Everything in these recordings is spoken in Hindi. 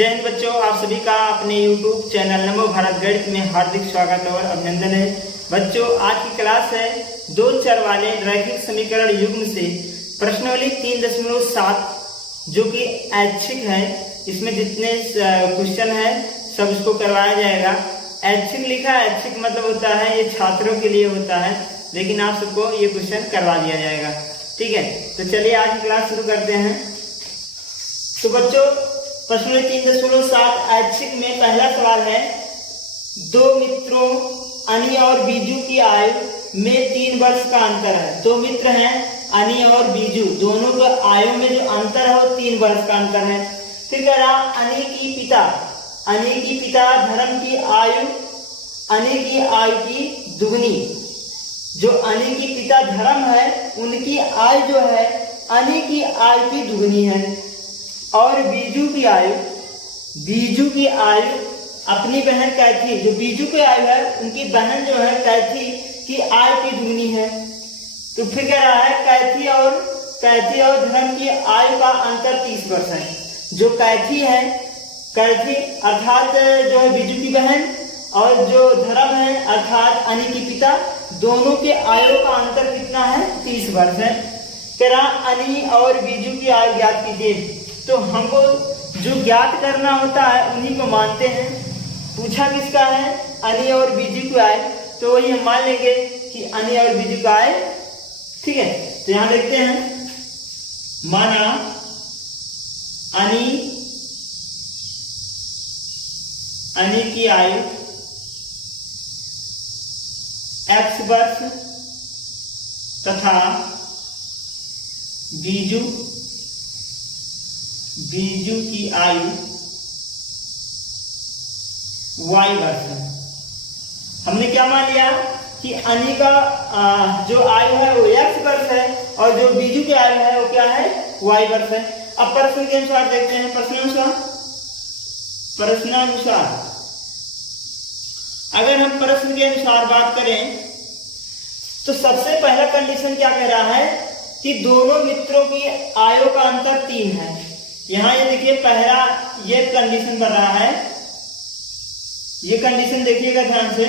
जय हिंद बच्चों, आप सभी का अपने YouTube चैनल नमो भारत गणित में हार्दिक स्वागत और अभिनंदन है। बच्चों, आज की क्लास है दो चर वाले रैखिक समीकरण युग्म से प्रश्नावली 3.7 जो कि ऐच्छिक है। इसमें जितने क्वेश्चन है सब इसको करवाया जाएगा। ऐच्छिक लिखा है, ऐच्छिक मतलब होता है ये छात्रों के लिए होता है, लेकिन आप सबको ये क्वेश्चन करवा दिया जाएगा। ठीक है, तो चलिए आज की क्लास शुरू करते हैं। तो बच्चों, प्रश्न 3.7 ऐच्छिक में पहला सवाल है, दो मित्रों अनी और बीजू की आयु में 3 वर्ष का अंतर है। दो मित्र हैं अनी और बीजू, दोनों के आयु में जो अंतर है वो 3 वर्ष का अंतर है। फिर कह रहा अनी की पिता धर्म की आयु अनी की आयु की दुगनी। जो अनी की पिता धर्म है उनकी आयु जो है अनी की आयु की दुगनी है। और बीजू की आयु अपनी बहन कैथी, जो बीजू की आयु है उनकी बहन जो है कैथी की आयु की दुगनी है। तो फिर कह रहा है कैथी और धर्म की आयु का अंतर 30 वर्ष है। जो कैथी अर्थात जो है बीजू की बहन और जो धर्म है अर्थात अनी की पिता, दोनों के आयु का अंतर कितना है? 30 वर्ष है। कह रहा अनी और बीजू की आयु ज्ञात कीजिए। तो हमको जो ज्ञात करना होता है उन्हीं को मानते हैं। पूछा किसका है? अनी और बीजू की आयु, तो वही हम मान लेंगे कि अनी और बीजू का आयु। ठीक है, तो यहां देखते हैं, माना अनी की आयु x वर्ष तथा बीजू की आयु y वर्ष है। हमने क्या मान लिया कि अनी का जो आयु है वो x वर्ष है और जो बीजू की आयु है वो क्या है? y वर्ष है। अब प्रश्न के अनुसार देखते हैं। प्रश्नानुसार अगर हम प्रश्न के अनुसार बात करें तो सबसे पहला कंडीशन क्या कह रहा है कि दोनों मित्रों की आयु का अंतर 3 है। यहां ये देखिए, पहला ये कंडीशन बन रहा है, ये कंडीशन देखिएगा ध्यान से।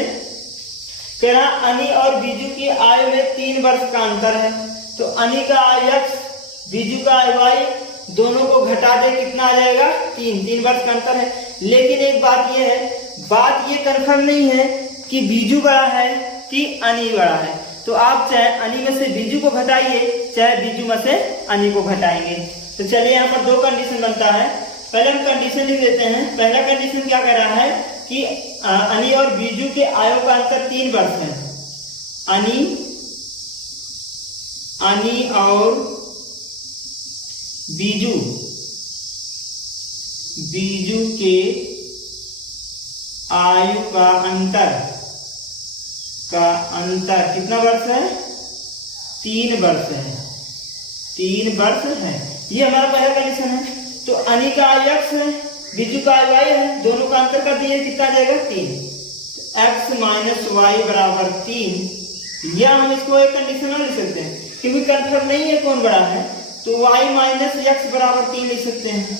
कह रहा अनी और बीजू की आयु में 3 वर्ष का अंतर है। तो अनी का आयु x, बीजू का आयु y, दोनों को घटा दे कितना आ जाएगा? 3 वर्ष का अंतर है। लेकिन एक बात ये है, बात ये कंफर्म नहीं है कि बीजू बड़ा है कि अनी बड़ा है। तो आप चाहे अनी में से बीजू को घटाइए, चाहे बीजू में से अनी को घटाएंगे। तो चलिए यहाँ पर 2 कंडीशन बनता है। पहले हम कंडीशन लिख देते हैं। पहला कंडीशन क्या कह रहा है कि अनी और बीजू के आयु का अंतर 3 वर्ष है। अनी और बीजू के आयु का अंतर कितना वर्ष है? 3 वर्ष है। 3 वर्ष है, ये हमारा पहला कंडीशन है। तो अनी का आयु x है, बीजू का आयु y है, दोनों का अंतर कर दिए, कितना जाएगा? 3। x माइनस वाई बराबर 3। या हम इसको एक कंडीशन और लिख सकते हैं, क्योंकि कंफर्म नहीं है कौन बड़ा है, तो y माइनस x बराबर 3 लिख सकते हैं।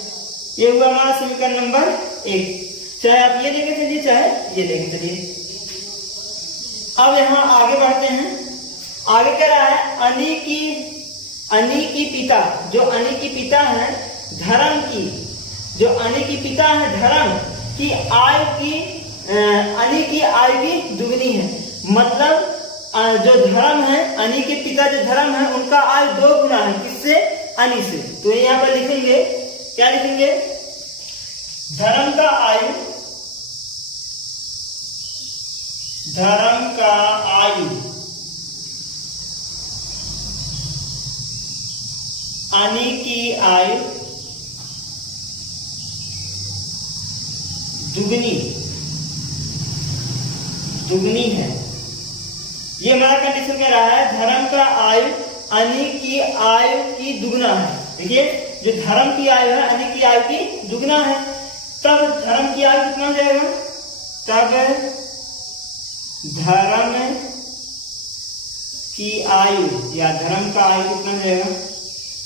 ये हुआ हमारा समीकरण नंबर 1। चाहे आप ये लेके चलिए, चाहे ये लेके चलिए। अब यहाँ आगे बढ़ते हैं। आगे कह रहा है अनी की पिता, जो अनी की पिता है धर्म की, जो अनी की पिता है धर्म की आयु की अनी की आयु की दुगनी है। मतलब जो धर्म है, अनी के पिता जो धर्म है उनका आयु 2 गुना है। किससे? अनी से। तो यहाँ पर लिखेंगे, क्या लिखेंगे? धर्म का आयु अनी की आयु दुगनी है। ये हमारा कंडीशन कह रहा है धर्म का आयु अनी की आयु की दुगना है। देखिए, जो धर्म की आयु है अनी की आयु की दुगना है, तब धर्म की आयु कितना हो जाएगा? तब धर्म की आयु या धर्म का आयु कितना हो जाएगा?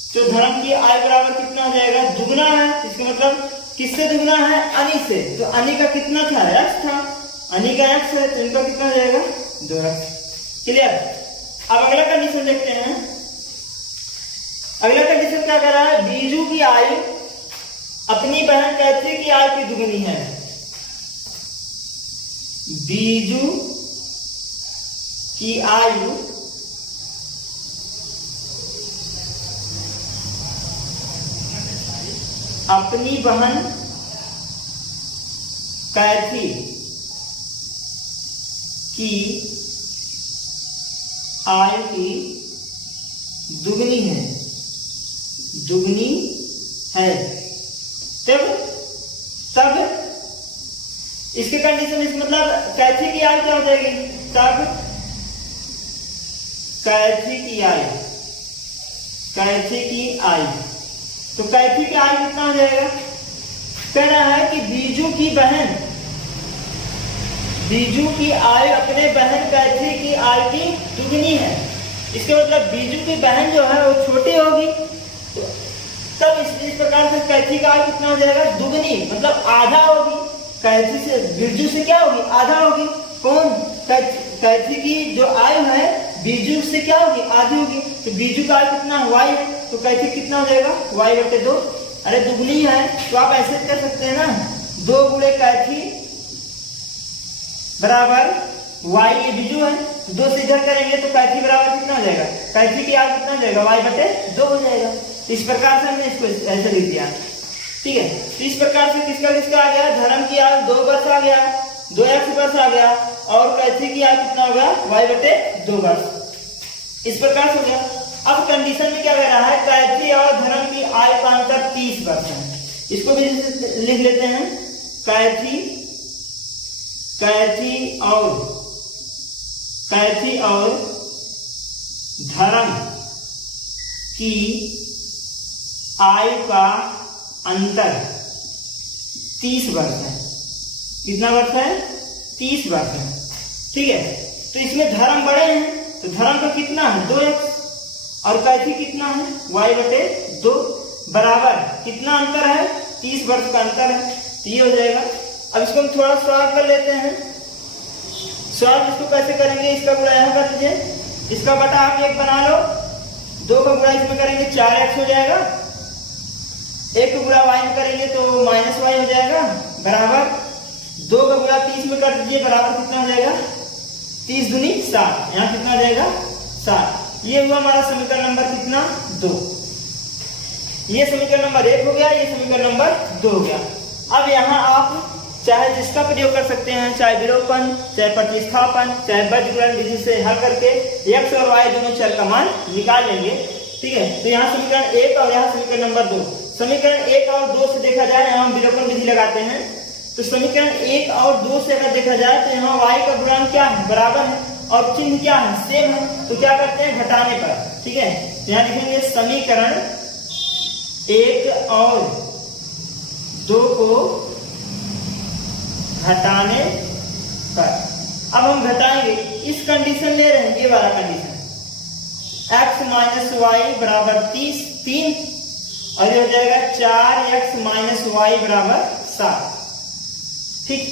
तो धर्म की आयु बराबर कितना हो जाएगा? दुगना है, इसका मतलब किससे दुगना है? अनि से। तो अनि का कितना था? x था। अनि का x है तो इनका कितना हो जाएगा? 2x। क्लियर? अब अगला कंडीशन देखते हैं। अगला कंडीशन क्या कह रहा है? बीजू की आयु अपनी बहन कैथी की आयु की दुगनी है। बीजू की आयु अपनी बहन कैथी की आयु की दुगनी है। दुगनी है तब इसके कंडीशन, इस मतलब कैथी की आयु क्या हो जाएगी? तब कैथी की आयु, कैथी की आयु, तो कैथी की आयु कितना हो जाएगा? कह रहा है कि बीजू की बहन, बीजू की आयु अपने बहन कैथी की आयु की दुगनी है। इसके मतलब बीजू की बहन जो है वो छोटी होगी, तब इस प्रकार से कैथी का आयु कितना हो जाएगा? दुगनी, मतलब आधा होगी। कैथी से, बीजू से क्या होगी? आधा होगी। कौन? कैथी की जो आयु है बीजू से क्या होगी? आधी होगी। तो बीजू का आयु कितना है? y है, तो कैथी कितना हो जाएगा? y/2। अरे दुगनी है तो आप ऐसे कर सकते हैं ना, 2 गुणे कैथी बराबर y, ये बीजू है, 2 से इधर करेंगे तो कैथी बराबर कितना हो जाएगा? कैथी की आयु कितना हो जाएगा? y/2 हो जाएगा। इस प्रकार से हमने इसको ऐसे लिख दिया। ठीक है, तो इस प्रकार से किसका किसका आ गया? धर्म की आयु 2 वर्ष आ गया, 2x वर्ष आ गया, और कैथी की आयु कितना होगा? y/2 वर्ष। इस प्रकार से हो गया। अब कंडीशन में क्या कह रहा है? कैथी और धर्म की आयु का अंतर 30 वर्ष है। इसको भी लिख लेते हैं। कैथी और धर्म की आयु का अंतर 30 वर्ष है। कितना वर्ष है? 30 वर्ष है। ठीक है, तो इसमें धर्म बड़े हैं तो धर्म का कितना है? 2x, और कैथी कितना है? y/2 बराबर कितना अंतर है? 30 वर्ष का अंतर है। तो ये हो जाएगा। अब इसको हम थोड़ा सॉल्व कर लेते हैं। सॉल्व इसको कैसे करेंगे? इसका गुणा यहाँ कर लीजिए, इसका बटा आप 1 बना लो, 2 का गुणा इसमें करेंगे 4x हो जाएगा, 1 का गुणा y में करेंगे तो -y हो जाएगा, बराबर 2 का गुणा 30 में कर दीजिए, बराबर कितना हो जाएगा? 30 दूनी 60। यहाँ कितना हो जाएगा? 60। ये हुआ हमारा समीकरण नंबर कितना? 2। ये समीकरण नंबर 1 हो गया, ये समीकरण नंबर 2 हो गया। अब यहाँ आप चाहे जिसका प्रयोग कर सकते हैं, चाहे विलोपन, चाहे प्रतिस्थापन, चाहे बीजगणित विधि से हल करके x और y दोनों चर का मान निकाल लेंगे। ठीक है, तो यहाँ समीकरण 1 और यहाँ समीकरण नंबर 2। समीकरण 1 और 2 से देखा जाए, यहाँ हम विलोपन विधि लगाते हैं, तो समीकरण 1 और 2 से अगर देखा जाए तो यहाँ y का गुणांक क्या है? बराबर है, और चिन्ह क्या है? सेम है। तो क्या करते हैं? घटाने पर। ठीक है, यहाँ लिखेंगे समीकरण 1 और 2 को घटाने पर। अब हम घटाएंगे, इस कंडीशन ले रहे हैं, ये वाला कंडीशन, x माइनस वाई बराबर 3, और ये हो जाएगा 4x माइनस वाई बराबर 7। ठीक,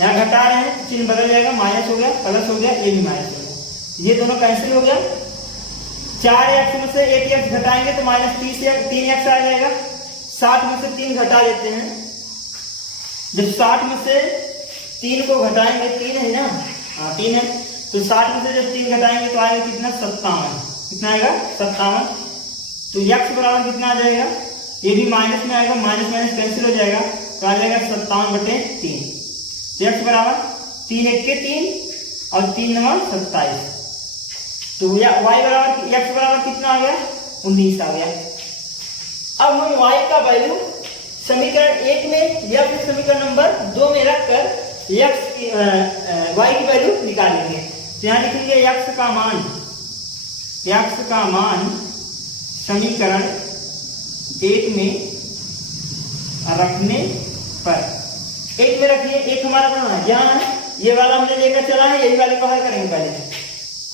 यहाँ घटा रहे हैं, चिन्ह बदल जाएगा, माइनस हो गया, प्लस हो गया, ये भी माइनस हो गया, ये दोनों कैंसिल हो गया। 4x में से 1x घटाएंगे तो -3x आ जाएगा। 60 में से 3 घटा देते हैं, जब 60 में से 3 को घटाएंगे, 3 है ना? हाँ 3 है, तो 60 में से जब 3 घटाएंगे तो आएगा कितना? 57। कितना आएगा? 57। तो x बराबर कितना आ जाएगा? ये भी माइनस में आएगा, माइनस माइनस कैंसिल हो जाएगा, तो आ जाएगा 57/3। तो x बराबर 3 1 के 3 और 3 9 27। तो y बराबर, x बराबर कितना आ गया? 19 आ गया। अब हम y का वैल्यू समीकरण 1 में या फिर समीकरण नंबर 2 में रखकर y की वैल्यू निकालेंगे। तो यहाँ लिखेंगे x का मान समीकरण 1 में रखने पर, 1 में रखिए, 1 हमारा कहाँ है? यहाँ है, ये वाला हमने लेकर चला है, यही वाले को हल करेंगे पहले।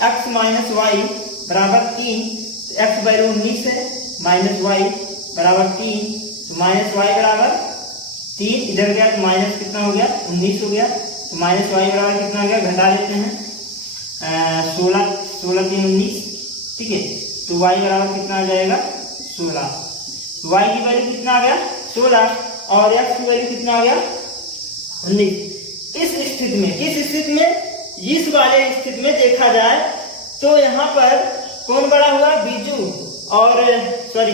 x माइनस वाई बराबर 3, x वैल्यू 19 है, माइनस वाई बराबर 3, तो माइनस वाई बराबर 3 इधर गया तो माइनस कितना हो गया, 19 हो गया। तो माइनस वाई बराबर कितना हो गया, घटा लेते हैं 16, 16 3 19, ठीक है। तो वाई बराबर कितना आ जाएगा 16, वाई की वैल्यू कितना आ गया 16 और एक्स की वैल्यू कितना आ गया 19। इस स्थिति में, किस स्थिति में, इस वाले स्थिति में देखा जाए तो यहाँ पर कौन बड़ा हुआ, बीजू और सॉरी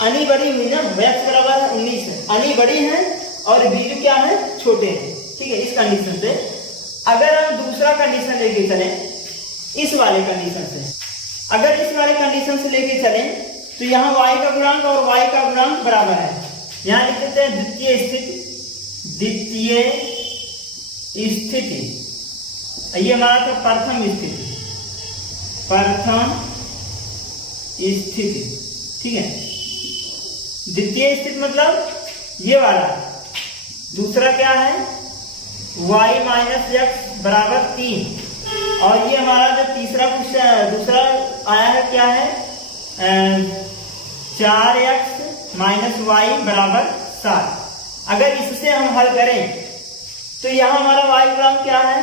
अनी बड़ी हुई ना, एक्स बराबर 19 है, अनी बड़ी है और बीजू क्या है, छोटे हैं, ठीक है। इस कंडीशन से अगर हम दूसरा कंडीशन लेके चलें, इस वाले कंडीशन से, अगर इस वाले कंडीशन से लेके चलें तो यहाँ y का गुणांक और y का गुणांक बराबर है। यहाँ लिख देते हैं द्वितीय स्थिति, द्वितीय स्थिति, ये हमारा था प्रथम स्थिति, प्रथम स्थिति, ठीक है। द्वितीय स्थिति मतलब ये वाला। दूसरा क्या है, y माइनस एक्स बराबर 3, और ये हमारा जो तीसरा क्वेश्चन दूसरा आया है क्या है, 4x माइनस वाई बराबर 7। अगर इससे हम हल करें तो यहाँ हमारा y गुणांक क्या है,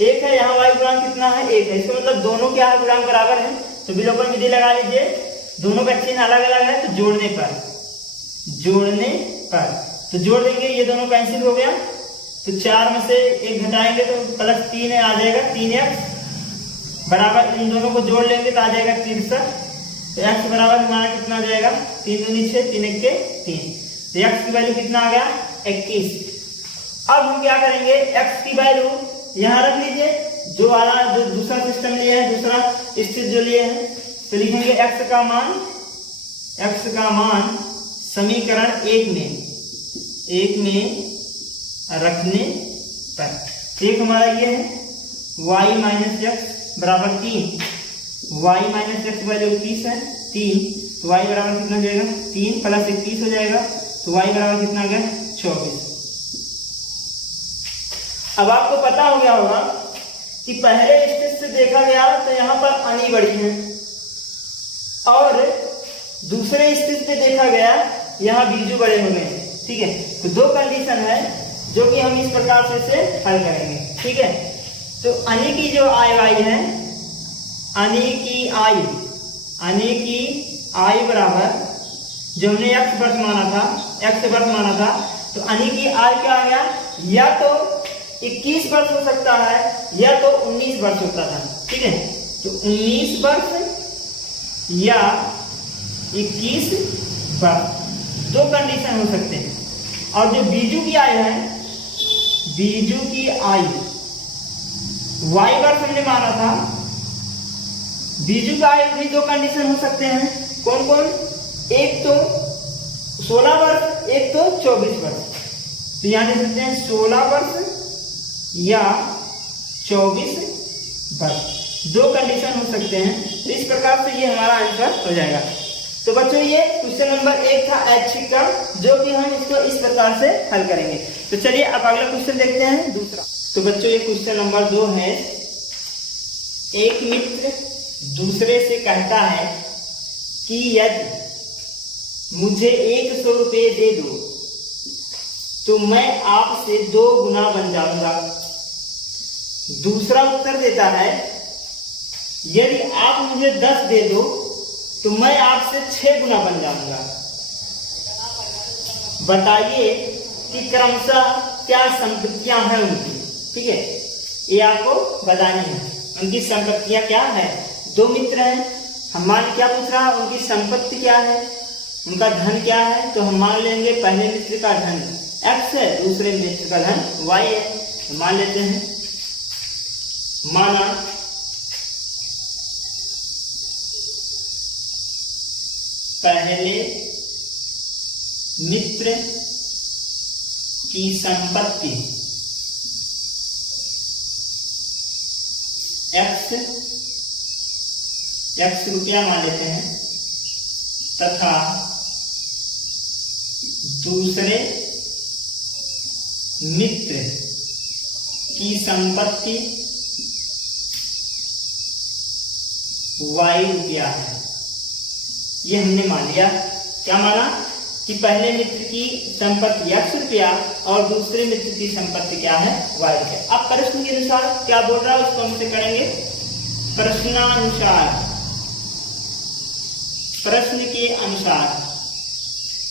1 है, यहाँ y गुणांक कितना है, 1 है। इसका मतलब दोनों क्या है, गुणांक बराबर है। तो विलोपन विधि लगा लीजिए, दोनों का चिन्ह अलग अलग है, तो जोड़ने पर तो जोड़ देंगे, ये दोनों कैंसिल हो गया, तो 4 में से 1 घटाएंगे तो प्लस 3 आ जाएगा, 3x बराबर, इन दोनों को जोड़ लेंगे तो आ जाएगा 63। तो x बराबर हमारा कितना आ जाएगा, 3 दूनी 6, 3 एक के 3, तो x की वैल्यू कितना आ गया 21। अब हम क्या करेंगे, x की वैल्यू यहाँ रख लीजिए, जो वाला जो दूसरा सिस्टम लिए है, दूसरा स्थिति जो लिए हैं, तो लिखेंगे x का मान समीकरण 1 में रखने पर, एक हमारा ये है y माइनस एक्स बराबर 3, y माइनस एक्स वैल्यू 21 है, 3, तो y बराबर कितना हो जाएगा, 3 प्लस 21 हो जाएगा, तो y बराबर कितना आ गया 24। अब आपको पता हो गया होगा कि पहले स्थिति से देखा गया तो यहाँ पर अनी बड़ी है, और दूसरे स्थिति पे देखा गया यहाँ बीजू बड़े हो गए, ठीक है। तो दो कंडीशन है जो कि हम इस प्रकार से इसे हल करेंगे, ठीक है। तो अनी की जो आई वाई है, अनी की आई बराबर, जो हमने एक्स वर्ष माना था, तो अनी की आई क्या आ गया, या तो 21 वर्ष हो सकता है या तो 19 वर्ष होता था, ठीक है। तो 19 वर्ष या 21 वर्ष, दो कंडीशन हो सकते हैं। और जो बीजू की आई है, बीजू की आई y वर्ष हमने माना था, बीजू का आई भी दो कंडीशन हो सकते हैं, कौन कौन, एक तो 16 वर्ष, एक तो 24 वर्ष। तो यहां दे सकते हैं 16 वर्ष या 24 वर्ष, दो कंडीशन हो सकते हैं। तो इस प्रकार से ये हमारा आंसर हो जाएगा। तो बच्चों ये क्वेश्चन नंबर 1 था ऐच्छिक का, जो कि हम इसको इस प्रकार से हल करेंगे। तो चलिए अब अगला क्वेश्चन देखते हैं, दूसरा। तो बच्चों ये क्वेश्चन नंबर 2 है, एक मित्र दूसरे से कहता है कि यदि मुझे 100 रुपये दे दो तो मैं आपसे 2 गुना बन जाऊंगा। दूसरा उत्तर देता है, यदि आप मुझे 10 दे दो तो मैं आपसे 6 गुना बन जाऊंगा। बताइए कि क्रमशः क्या संपत्तियां हैं उनकी, ठीक है, ये आपको बतानी है। उनकी संपत्तियां क्या है, दो मित्र हैं, हम मान क्या पूछ रहा है, उनकी संपत्ति क्या है, उनका धन क्या है। तो हम मान लेंगे पहले मित्र का धन x है, दूसरे मित्र का धन y है। तो मान लेते हैं, माना पहले मित्र की संपत्ति x रुपया मान लेते हैं, तथा दूसरे मित्र की संपत्ति y रुपया है। ये हमने मान लिया, क्या माना, कि पहले मित्र की संपत्ति x रुपया और दूसरे मित्र की संपत्ति क्या है, y रुपया। अब प्रश्न के अनुसार क्या बोल रहा है उसको हमसे करेंगे प्रश्नानुसार। प्रश्न के अनुसार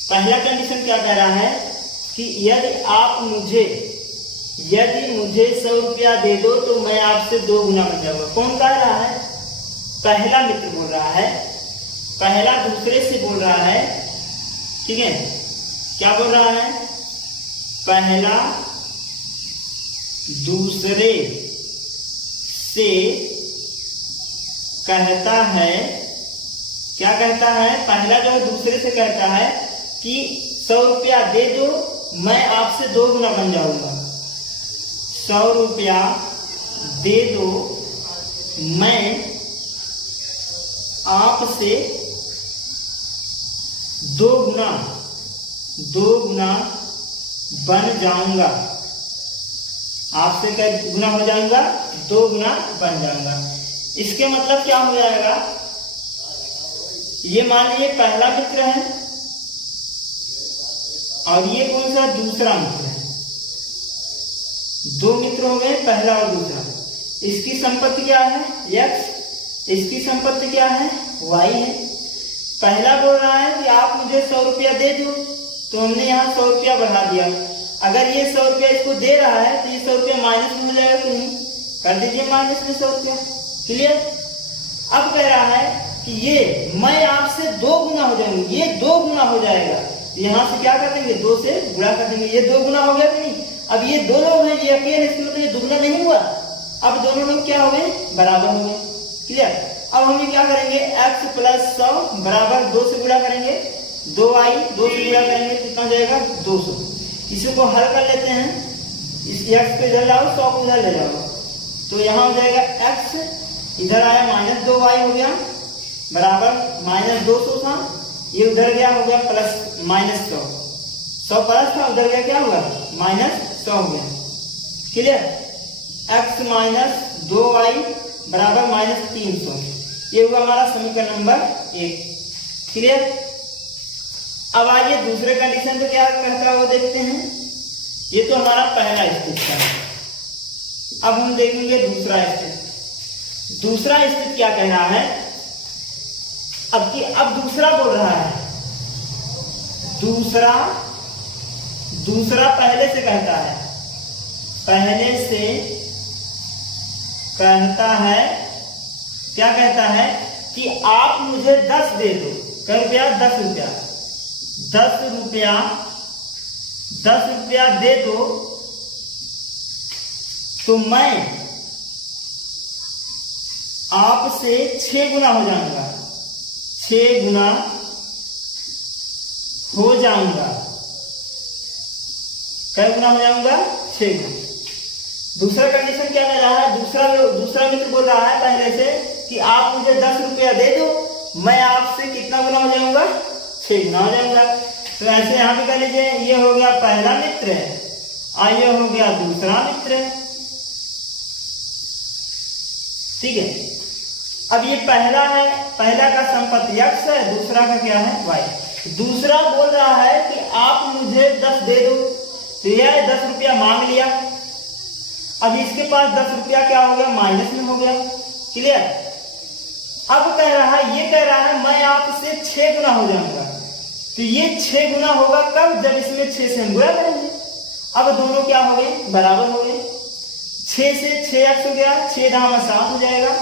पहला कंडीशन क्या कह रहा है कि यदि मुझे 100 रुपया दे दो तो मैं आपसे 2 गुना बन जाऊंगा। कौन कह रहा है? पहला मित्र बोल रहा है, पहला दूसरे से बोल रहा है, ठीक है। क्या बोल रहा है? पहला दूसरे से कहता है, क्या कहता है? पहला जो है दूसरे से कहता है कि 100 रुपया दे दो मैं आपसे 2 गुना बन जाऊंगा। 100 रुपया दे दो मैं आपसे 2 गुना बन जाऊंगा। आपसे क्या गुना हो जाऊंगा? 2 गुना बन जाऊंगा। इसके मतलब क्या हो जाएगा? ये मान लीजिए पहला मित्र है और ये कौन सा दूसरा मित्र है। 2 मित्र हो गए, पहला और दूसरा। इसकी संपत्ति क्या है? x, इसकी संपत्ति क्या है? y है। पहला बोल रहा है कि आप मुझे 100 रुपया दे दो, तो हमने यहाँ 100 रुपया बढ़ा दिया। अगर ये 100 रुपया इसको दे रहा है तो ये 100 रुपया माइनस में हो जाएगा कि नहीं? कर दीजिए माइनस में 100 रुपया। क्लियर? अब कह रहा है कि ये मैं आपसे 2 गुना हो जाऊंगा, ये 2 गुना हो जाएगा। यहाँ से क्या कर देंगे? 2 से गुणा कर देंगे। ये 2 गुना हो गया कि नहीं? अब ये 2 लोग हैं, ये अकेले, इसमें तो ये दुगुना नहीं हुआ। अब दोनों लोग क्या हो गए? बराबर हो गए। क्लियर? अब हम ये क्या करेंगे? x प्लस 100 बराबर 2 से गुणा करेंगे, 2y, 2 से गुणा करेंगे कितना हो जाएगा? 200। इसी को हल कर लेते हैं। इस x को इधर लाओ, 100 को इधर ले जाओ, तो यहाँ हो जाएगा x, इधर आया माइनस 2y हो गया बराबर माइनस 200 था, ये उधर गया हो गया प्लस माइनस 100। 100 प्लस था, उधर गया क्या हुआ? माइनस 100 हो गया। क्लियर? x माइनस 2y बराबर माइनस 300। ये हुआ हमारा समीकरण नंबर 1। क्लियर? अब आइए दूसरे कंडीशन पे क्या कहता है वो देखते हैं। ये तो हमारा पहला स्थिति था। अब हम देखेंगे दूसरा स्थिति। दूसरा स्थिति क्या कह रहा है? अब दूसरा बोल रहा है, दूसरा पहले से कहता है, पहले से कहता है, क्या कहता है कि आप मुझे 10 दे दो। क्या रुपया? 10 रुपया। 10 रुपया दे दो तो मैं आपसे 6 गुना हो जाऊंगा। 6 गुना हो जाऊंगा। क्या गुना हो जाऊंगा? 6 गुना। दूसरा कंडीशन क्या कह रहा है? दूसरा मित्र बोल रहा है पहले से कि आप मुझे 10 रुपया दे दो, मैं आपसे कितना गुना हो जाऊंगा? 6 गुना हो जाऊंगा। तो ऐसे यहां भी कर लीजिए। ये हो गया पहला मित्र और ये हो गया दूसरा मित्र। ठीक है। अब ये पहला है, पहला का संपत्ति x है, दूसरा का क्या है? y। दूसरा बोल रहा है कि आप मुझे 10 दे दो, तो यह 10 रुपया मांग लिया। अब इसके पास 10 रुपया क्या हो गया? माइनस में हो गया। क्लियर? अब कह रहा है, ये कह रहा है मैं आपसे 6 गुना हो जाऊंगा। तो ये 6 गुना होगा कब? जब इसमें 6 से हम गुणा करेंगे। अब दोनों क्या हो गए? बराबर हो गए। 6 से 6x हो गया, 6 दाम 7 हो जाएगा,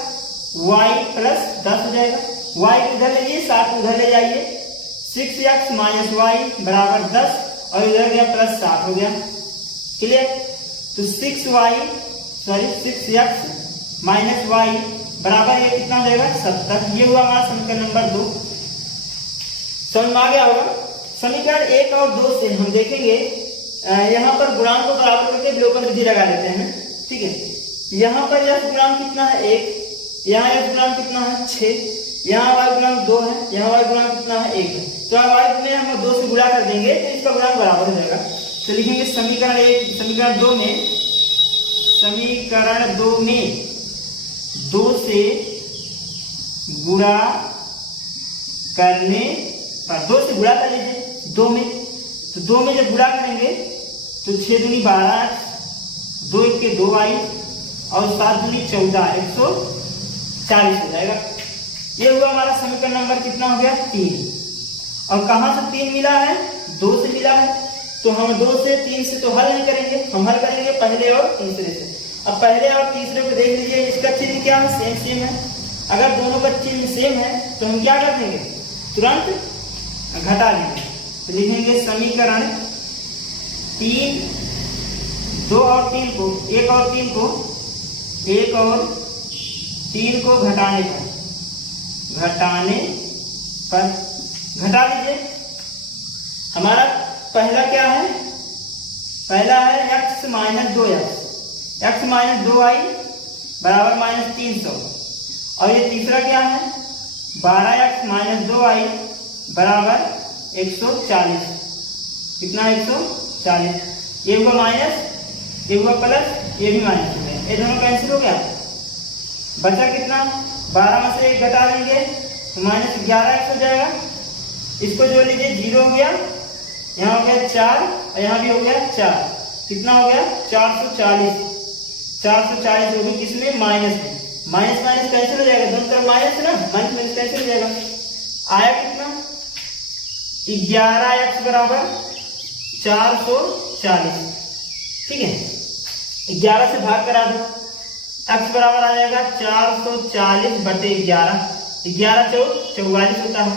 y प्लस 10 हो जाएगा। y को इधर ले जाइए, 7 उधर ले जाइए, 6x माइनस y बराबर 10 और इधर गया प्लस 7 हो गया। क्लियर? तो 6x माइनस y बराबर ये कितना हो जाएगा? 70। ये हुआ हमारा समीकरण नंबर 2। समझ में आ गया होगा। समीकरण 1 और 2 से हम देखेंगे, यहाँ पर गुणांक को बराबर करके विलोपन विधि लगा लेते हैं। ठीक है। यहाँ पर यह गुणांक कितना है? 1। यहाँ यह गुणांक कितना है? 6। यहाँ y गुणांक 2 है, यहाँ y गुणांक कितना है? 1 है। तो अब y में हम 2 से गुणा कर देंगे तो इसका गुणांक बराबर हो जाएगा। तो लिखेंगे समीकरण 2 में 2 से गुणा करने पर, 2 से गुणा कर लीजिए, 2 में, तो 2 में जब गुणा करेंगे तो 6 दूनी 12, 2 1 के 2 आई और 7 दूनी 14, 140 हो जाएगा। ये हुआ हमारा समीकरण नंबर कितना हो गया 3। और कहाँ से 3 मिला है, 2 से मिला है, तो हम 2 से 3 से तो हल नहीं करेंगे, हम हल करेंगे पहले और तीसरे से। अब पहले और तीसरे को देख लीजिए, इसका चिन्ह क्या है, सेम है। अगर दोनों का चिन्ह सेम है तो हम क्या कर देंगे, तुरंत घटा देंगे। तो लिखेंगे समीकरण 3, 2 और 3 को, 1 और 3 को, 1 और 3 को घटाने पर घटा दीजिए। हमारा पहला क्या है, पहला है x minus 2x, x minus 2y बराबर माइनस 300। और ये तीसरा क्या है, 12x माइनस 2y बराबर 140। कितना 140। ये हुआ माइनस, ये हुआ प्लस, ये भी माइनस हो गया, ये दोनों कैंसिल हो गया। बचा कितना, 12 में से 1 घटा देंगे तो माइनस 11x हो जाएगा। इसको जोड़ लीजिए, 0 हो गया, यहाँ हो गया 4 और यहाँ भी हो गया 4। कितना हो गया 440। 440 होगी किसमें, माइनस में। माइनस माइनस कैंसिल हो जाएगा, दोनों तरफ माइनस है ना, माइनस माइनस कैंसिल हो जाएगा। आया कितना 11x बराबर 440। ठीक है, 11 से भाग करा दो, x बराबर आ जाएगा 440 बटे 11, 11 चौक 44 होता है।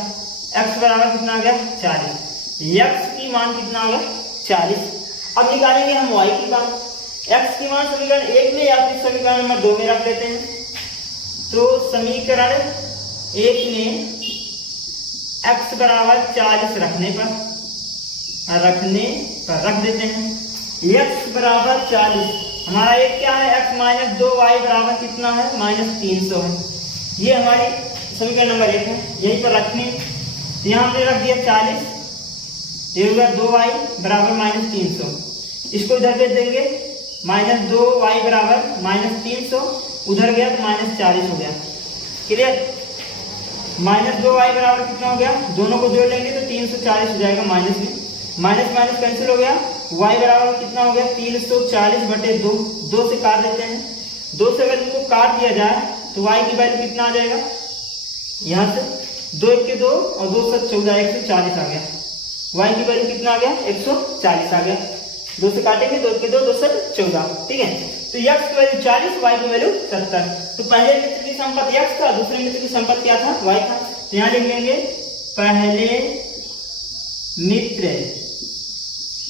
x बराबर कितना आ गया 40, x की मान कितना होगा 40। अब निकालेंगे हम y की मान। x की मान समीकरण 1 में या फिर समीकरण नंबर 2 में रख लेते हैं। तो समीकरण 1 में x बराबर 40 रख देते हैं। x बराबर 40, हमारा एक क्या है, x माइनस 2y बराबर कितना है, माइनस 300 है। ये हमारी समीकरण नंबर 1 है, यहीं पर रखने। यहाँ हमने रख दिया 40, ये होगा 2y बराबर माइनस 300। इसको इधर भेज देंगे, माइनस 2y बराबर माइनस 300, उधर गया तो माइनस 40 हो गया। क्लियर, माइनस 2y बराबर कितना हो गया, दोनों को जोड़ लेंगे तो 340 हो जाएगा माइनस में। माइनस माइनस कैंसिल हो गया, y बराबर कितना हो गया 340 बटे 2, 2 से काट देते हैं। 2 से अगर इनको काट दिया जाए तो y की वैल्यू कितना आ जाएगा, यहाँ से 2 1 के 2 और 2 7 14, 140 आ गया। y की वैल्यू कितना आ गया 140 आ गया। 2 से काटेंगे, 2 1 के 2, 2 7 14। ठीक है, तो x की वैल्यू 40, y की वैल्यू 70। तो पहले मित्र की संपत्ति x था, दूसरे मित्र की संपत्ति क्या था, y था। तो यहाँ लिख लेंगे पहले मित्र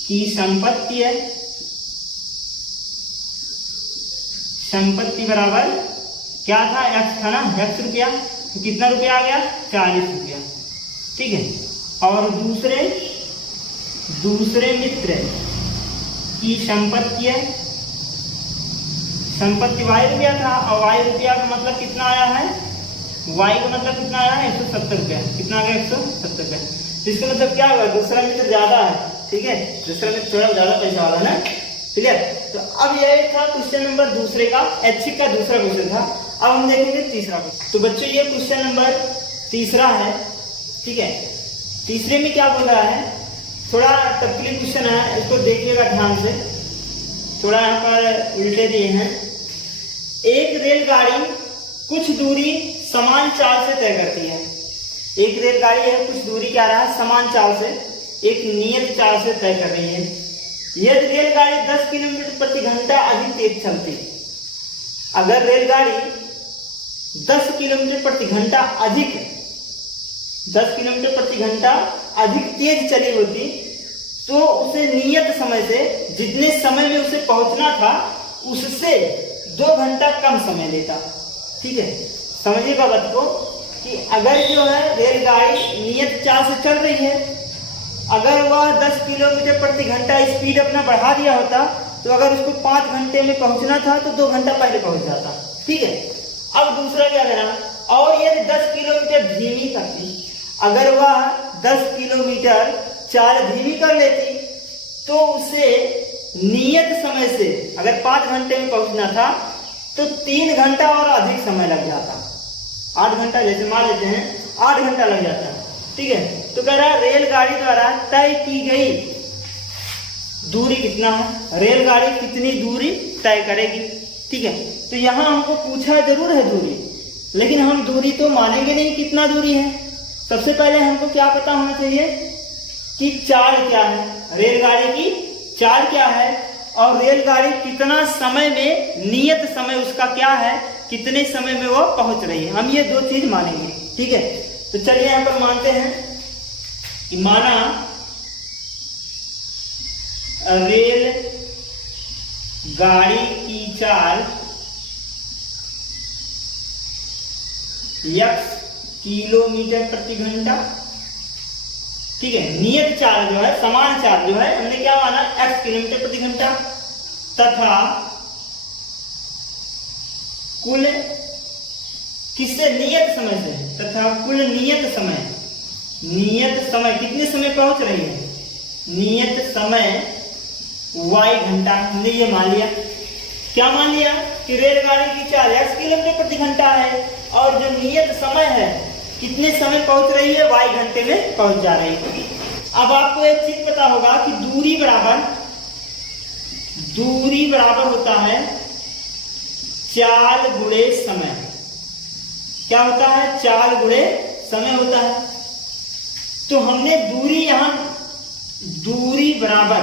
की संपत्ति है, संपत्ति बराबर क्या था, x था ना, x रुपया, तो कितना रुपया आ गया 40 रुपया। ठीक है, और दूसरे मित्र की संपत्ति है, संपत्ति y रुपया था और y रुपया का मतलब कितना आया है, y का मतलब कितना आया है 170 रुपया। कितना आ गया 170 रुपया। तो इसका मतलब क्या होगा, दूसरा मित्र ज्यादा है। ठीक है, दूसरा मित्र थोड़ा ज्यादा पैसा वाला है ना। क्लियर, तो अब यह था क्वेश्चन नंबर दूसरे का, ऐच्छिक का दूसरा क्वेश्चन था। अब हम देखेंगे तीसरा क्वेश्चन। तो बच्चों ये क्वेश्चन नंबर तीसरा है। ठीक है, तीसरे में क्या बोल रहा है, थोड़ा तकलीफ क्वेश्चन है, इसको देखिएगा ध्यान से। थोड़ा यहाँ पर उल्टे दिए हैं। एक रेलगाड़ी कुछ दूरी समान चाल से तय करती है। एक रेलगाड़ी है, कुछ दूरी क्या रहा है, समान चाल से, एक नियत चाल से तय कर रही है। यदि रेलगाड़ी 10 किलोमीटर प्रति घंटा अधिक तेज चलती, अगर रेलगाड़ी 10 किलोमीटर प्रति घंटा अधिक 10 किलोमीटर प्रति घंटा अधिक तेज चली होती, तो उसे नियत समय से, जितने समय में उसे पहुंचना था उससे 2 घंटा कम समय लेता। ठीक है, समझिएगा बात को कि अगर जो है रेलगाड़ी नियत चाल से चल रही है, अगर वह 10 किलोमीटर प्रति घंटा स्पीड अपना बढ़ा दिया होता, तो अगर उसको 5 घंटे में पहुंचना था तो 2 घंटा पहले पहुंच जाता। ठीक है, अब दूसरा क्या करा, और यदि 10 किलोमीटर धीमी करती, अगर वह 10 किलोमीटर चाल धीमी कर लेती, तो उसे नियत समय से अगर 5 घंटे में पहुंचना था तो 3 घंटा और अधिक समय लग जाता। 8 घंटा, जैसे मान लेते हैं 8 घंटा लग जाता है, ठीक है। तो कह रहा है रेलगाड़ी द्वारा तय की गई दूरी कितना है, रेलगाड़ी कितनी दूरी तय करेगी। ठीक है, तो यहाँ हमको पूछा जरूर है दूरी, लेकिन हम दूरी तो मानेंगे नहीं कितना दूरी है। सबसे पहले हमको क्या पता होना चाहिए कि चाल क्या है, रेलगाड़ी की चाल क्या है, और रेलगाड़ी कितना समय में, नियत समय उसका क्या है, कितने समय में वो पहुंच रही है। हम ये दो चीज मानेंगे। ठीक है, तो चलिए यहाँ पर मानते हैं कि माना रेल गाड़ी की चाल x किलोमीटर प्रति घंटा। ठीक है, नियत चाल जो है, समान चाल जो है, हमने क्या माना x किलोमीटर प्रति घंटा, तथा कुल किससे, नियत समय से, तथा कुल नियत समय, नियत समय कितने समय पहुंच रही है, नियत समय y घंटा। हमने ये मान लिया, क्या मान लिया कि रेलगाड़ी की चाल x किलोमीटर प्रति घंटा है और जो नियत समय है कितने समय पहुंच रही है, y घंटे में पहुंच जा रही है। अब आपको एक चीज पता होगा कि दूरी बराबर होता है चाल गुणे समय। क्या होता है, चाल गुणे समय होता है। तो हमने दूरी, यहां दूरी बराबर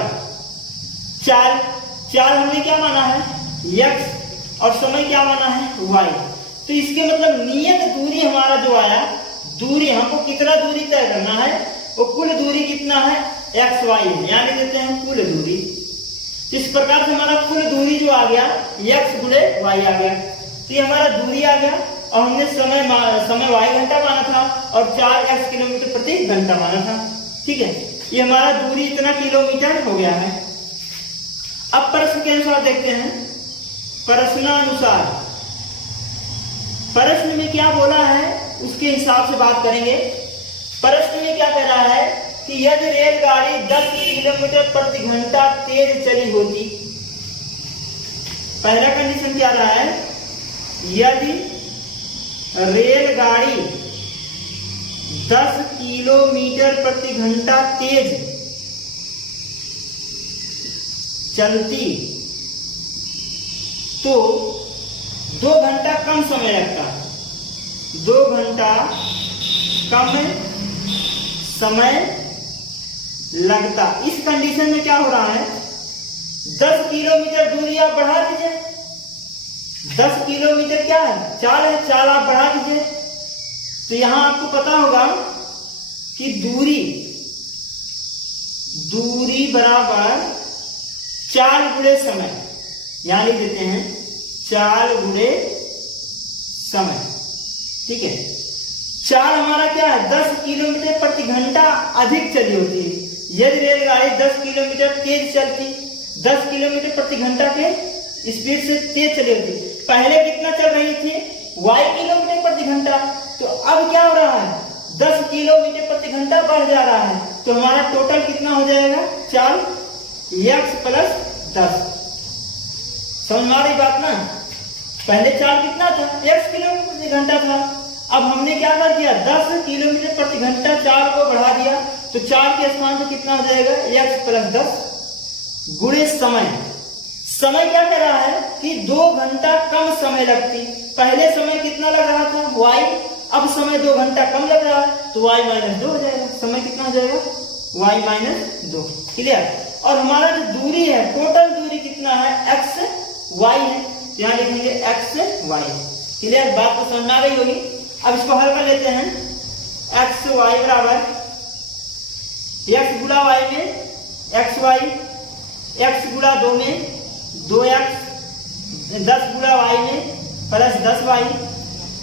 चाल, चाल हमने क्या माना है x और समय क्या माना है y। तो इसके मतलब नियत दूरी हमारा जो आया, दूरी हमको कितना दूरी तय करना है, वो कुल दूरी कितना है x y है, यानी देते हैं कुल दूरी। इस प्रकार से हमारा कुल दूरी जो आ गया x गुणे y आ गया। तो ये हमारा दूरी आ गया और हमने समय y घंटा माना था और 4x किलोमीटर प्रति घंटा माना था। ठीक है, ये हमारा दूरी इतना किलोमीटर हो गया है। अब प्रश्न के अनुसार देखते हैं, प्रश्नानुसार, प्रश्न में क्या बोला है उसके हिसाब से बात करेंगे। प्रश्न में क्या कह रहा है कि यदि रेलगाड़ी 10 किलोमीटर प्रति घंटा तेज चली होती, पहला कंडीशन क्या रहा है, यदि रेलगाड़ी 10 किलोमीटर प्रति घंटा तेज चलती तो 2 घंटा कम समय लगता, 2 घंटा कम समय लगता। इस कंडीशन में क्या हो रहा है, 10 किलोमीटर दूरी आप बढ़ा दीजिए, 10 किलोमीटर क्या है, चाल है, चाल आप बढ़ा दीजिए। तो यहां आपको पता होगा कि दूरी बराबर चाल गुणे समय, यहां लिख देते हैं चाल गुणे समय। ठीक है, चाल हमारा क्या है 10 किलोमीटर प्रति घंटा अधिक चली होती है। यदि रेलगाड़ी 10 किलोमीटर तेज चलती, 10 किलोमीटर प्रति घंटा के स्पीड से तेज चली होती, पहले कितना चल रही थी y किलोमीटर प्रति घंटा, तो अब क्या हो रहा है 10 किलोमीटर प्रति घंटा बढ़ जा रहा है। तो हमारा टोटल कितना हो जाएगा, चाल x प्लस 10। समझ में आ रही बात ना, पहले चाल कितना था x किलोमीटर प्रति घंटा था, अब हमने क्या कर दिया 10 किलोमीटर प्रति घंटा चाल को बढ़ा दिया, तो चाल के स्थान पर कितना हो जाएगा x प्लस 10 गुणे समय। समय क्या कर रहा है कि 2 घंटा कम समय लगती, पहले समय कितना लग रहा था y, अब समय 2 घंटा कम लग रहा है तो y माइनस 2 हो जाएगा, समय कितना हो जाएगा y माइनस 2। क्लियर। और हमारा जो दूरी है, टोटल दूरी कितना है x y है, यहाँ लिखेंगे x y। क्लियर, बात तो समझ आ गई होगी। अब इसको हल कर लेते हैं, x y बराबर x गुणा y में x y, x गुणा 2 में 2x, 10 गुणा y में प्लस 10y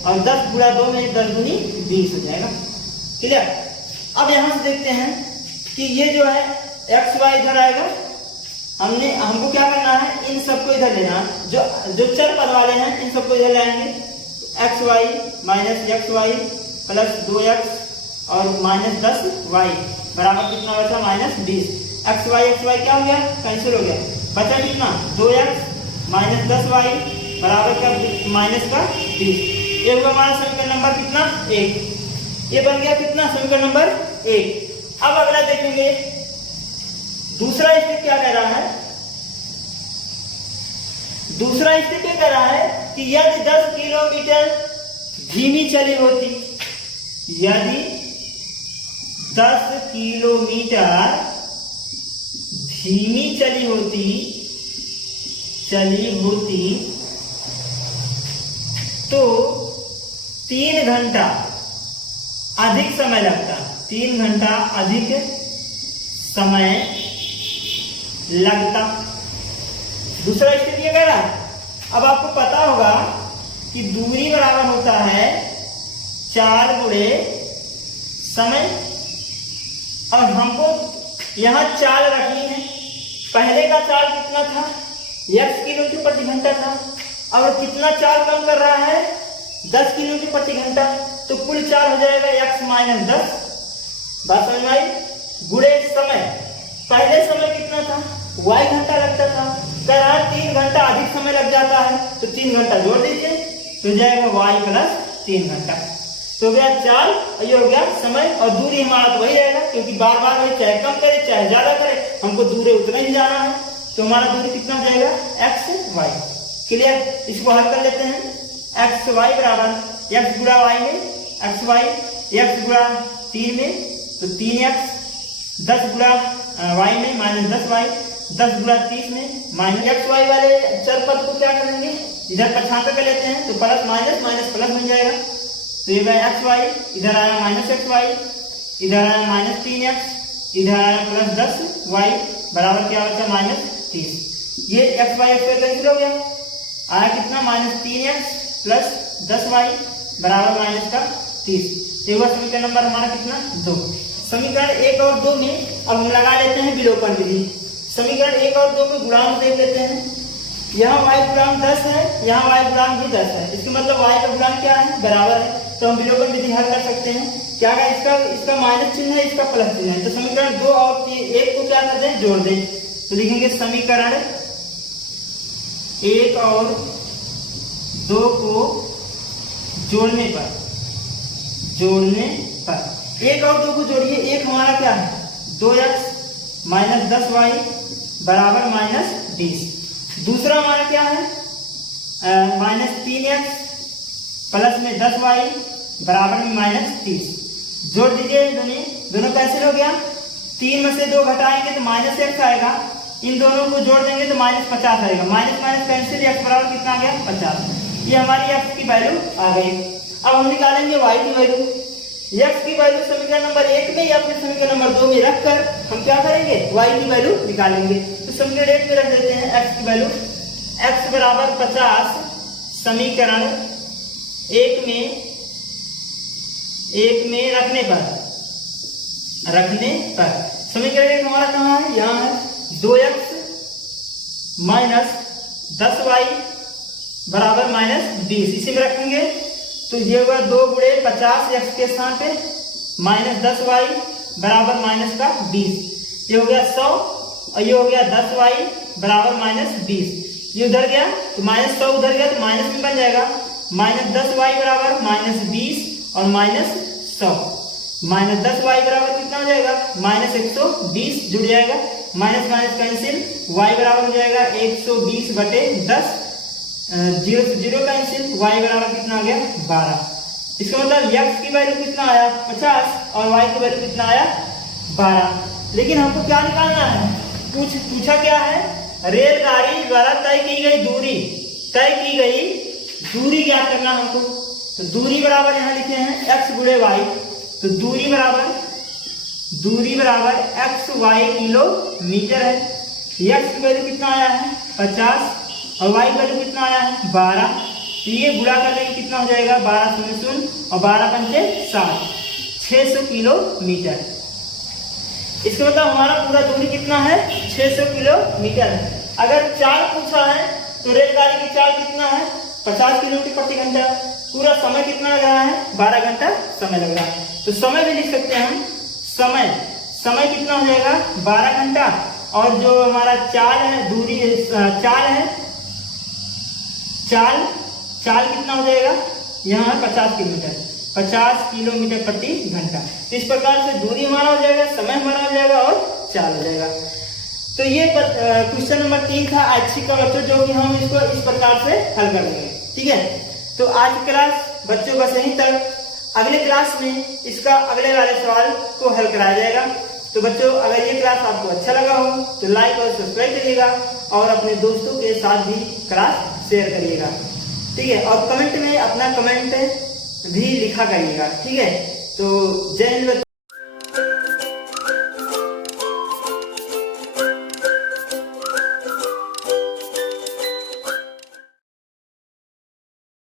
और 10 गुणा 2 में 10 दूनी 20 हो जाएगा। क्लियर। अब यहां से देखते हैं कि ये जो है एक्स वाई इधर आएगा, हमको क्या करना है, इन सबको इधर लेना, जो चर पद वाले हैं इन सबको इधर लाएंगे। X Y minus X Y plus 2x और माइनस 10y बराबर कितना बचा माइनस 20। एक्स वाई क्या हो गया, कैंसिल हो गया, बचा कितना 2x माइनस 10y बराबर का माइनस का 20। ये हुआ हमारा समीकरण नंबर कितना 1। ये बन गया कितना, समीकरण नंबर 1। अब अगला देखेंगे, दूसरा स्टेप क्या कह रहा है। दूसरा स्टेप क्या कह रहा है कि यदि 10 किलोमीटर धीमी चली होती, यदि 10 किलोमीटर धीमी चली होती तो 3 घंटा अधिक समय लगता, 3 घंटा अधिक समय लगता। दूसरा स्टेप ये कह रहा है। अब आपको पता होगा कि दूरी बराबर होता है 4 गुणे समय, और हमको यहां चाल रखनी है। पहले का चाल कितना था, x किलोमीटर प्रति घंटा था, और कितना चाल कम कर रहा है, 10 किलोमीटर प्रति घंटा, तो कुल चाल हो जाएगा x माइनस 10। बात समझ में आई। गुणे समय, पहले समय कितना था, y घंटा लगता था, कह रहा है 3 घंटा अधिक समय लग जाता है, तो 3 घंटा जोड़ दीजिए तो जाएगा y प्लस 3 घंटा। तो हो गया चाल, ये हो गया समय, और दूरी हमारा तो वही रहेगा, क्योंकि बार बार वही चाहे कम करे चाहे ज्यादा करे, हमको दूरी उतना ही जाना है। तो हमारा दूरी कितना हो जाएगा, x y। क्लियर, इसको हल कर लेते हैं। x y बराबर x गुणा y में x y, x गुणा 3 में तो 3x, 10 गुणा y में माइनस 10y, 10 गुणा 30 में माइनस x y वाले चर पद को क्या करेंगे, इधर पक्षांतर कर लेते हैं, तो प्लस माइनस माइनस प्लस बन जाएगा। तो ये गया एक्स वाई, इधर आया माइनस एक्स वाई, इधर आया माइनस 3x, इधर आया प्लस 10y बराबर क्या होता है, माइनस 30। ये एक्स वाई कैंसिल हो गया, आया कितना, माइनस 3x प्लस 10y बराबर माइनस का 30। ये हुआ समीकरण नंबर हमारा कितना, 2। समीकरण 1 और 2 में अब हम लगा लेते हैं विलोपन विधि। समीकरण 1 और 2 में गुणांक देख लेते हैं। यहाँ y गुणांक 10 है, यहाँ y गुणांक भी 10 है, इसका मतलब y का गुणांक क्या है, बराबर है। तो हम विलोपन विधि हल कर सकते हैं। क्या है, इसका माइनस चिन्ह है, इसका प्लस चिन्ह है, तो समीकरण 2 और 1 को क्या कर दें, जोड़ दें। तो लिखेंगे समीकरण 1 और 2 को जोड़ने पर 1 और 2 को जोड़िए। 1 हमारा क्या है, 2x माइनस 10y बराबर माइनस 20। दूसरा हमारा क्या है, माइनस 3x प्लस में 10y बराबर में माइनस 30। जोड़ दीजिए, दोनों कैंसिल हो गया। 3 में से 2 घटाएंगे तो माइनस x आएगा, इन दोनों को जोड़ देंगे तो माइनस 50 आएगा। माइनस माइनस कैंसिल, x बराबर कितना आ गया, 50। ये हमारी x की वैल्यू आ गई। अब हम निकालेंगे y की वैल्यू। x की वैल्यू समीकरण नंबर 1 में या फिर समीकरण नंबर 2 में रखकर हम क्या करेंगे, y की वैल्यू निकालेंगे। तो समीकरण 1 में रख देते हैं x की वैल्यू, x बराबर 50 समीकरण 1 में रखने पर समीकरण 1 हमारा कहाँ है, यहाँ है। 2x माइनस 10y बराबर माइनस 20, इसी में रखेंगे तो ये हुआ 2 गुणे 50 x के स्थान पे माइनस 10y बराबर माइनस का 20। ये हो गया 100 और ये हो गया 10y बराबर माइनस 20। ये उधर गया तो माइनस 100 उधर गया तो माइनस में बन जाएगा। माइनस 10y बराबर माइनस 20 और माइनस 100, माइनस 10y बराबर कितना हो जाएगा, माइनस 120 जुड़ जाएगा। माइनस माइनस कैंसिल, y बराबर हो जाएगा 120 बटे 10, 0 से 0 कैंसिल, y बराबर कितना आ गया, 12। इसका मतलब x की वैल्यू कितना आया, 50 और y की वैल्यू कितना आया, 12। लेकिन हमको क्या निकालना है, पूछा क्या है, रेलगाड़ी द्वारा तय की गई दूरी ज्ञात करना हमको। तो दूरी बराबर यहाँ लिखे हैं x गुणे y, तो दूरी बराबर x y किलोमीटर है। x की वैल्यू कितना आया है, 50 और y की वैल्यू कितना आया है, 12। तो ये गुणा कर लेंगे कितना हो जाएगा, 12 शून्य और 12 पंचे 60, 600 किलोमीटर। इसका मतलब हमारा पूरा दूरी कितना है, 600 किलोमीटर है। अगर चाल पूछा है तो रेलगाड़ी की चाल कितना है, 50 किलोमीटर प्रति घंटा। पूरा समय कितना लग रहा है, 12 घंटा समय लग रहा है। तो समय भी लिख सकते हैं हम, समय कितना हो जाएगा, 12 घंटा। और जो हमारा चाल है, दूरी चाल कितना हो जाएगा, यहाँ 50 किलोमीटर। 50 किलोमीटर प्रति घंटा। इस प्रकार से दूरी हमारा हो जाएगा, समय हमारा हो जाएगा और चाल हो जाएगा। तो ये क्वेश्चन नंबर 3 था आईसी का बच्चों, जो कि हम इसको इस प्रकार से हल करेंगे। ठीक है, तो आज की क्लास बच्चों बस यहीं तक। अगले क्लास में इसका अगले वाले सवाल को हल कराया जाएगा। तो बच्चों अगर ये क्लास आपको अच्छा लगा हो तो लाइक और सब्सक्राइब करिएगा और अपने दोस्तों के साथ भी क्लास शेयर करिएगा। ठीक है, और कमेंट में अपना कमेंट भी लिखा करिएगा। ठीक है, तो जय हिंद।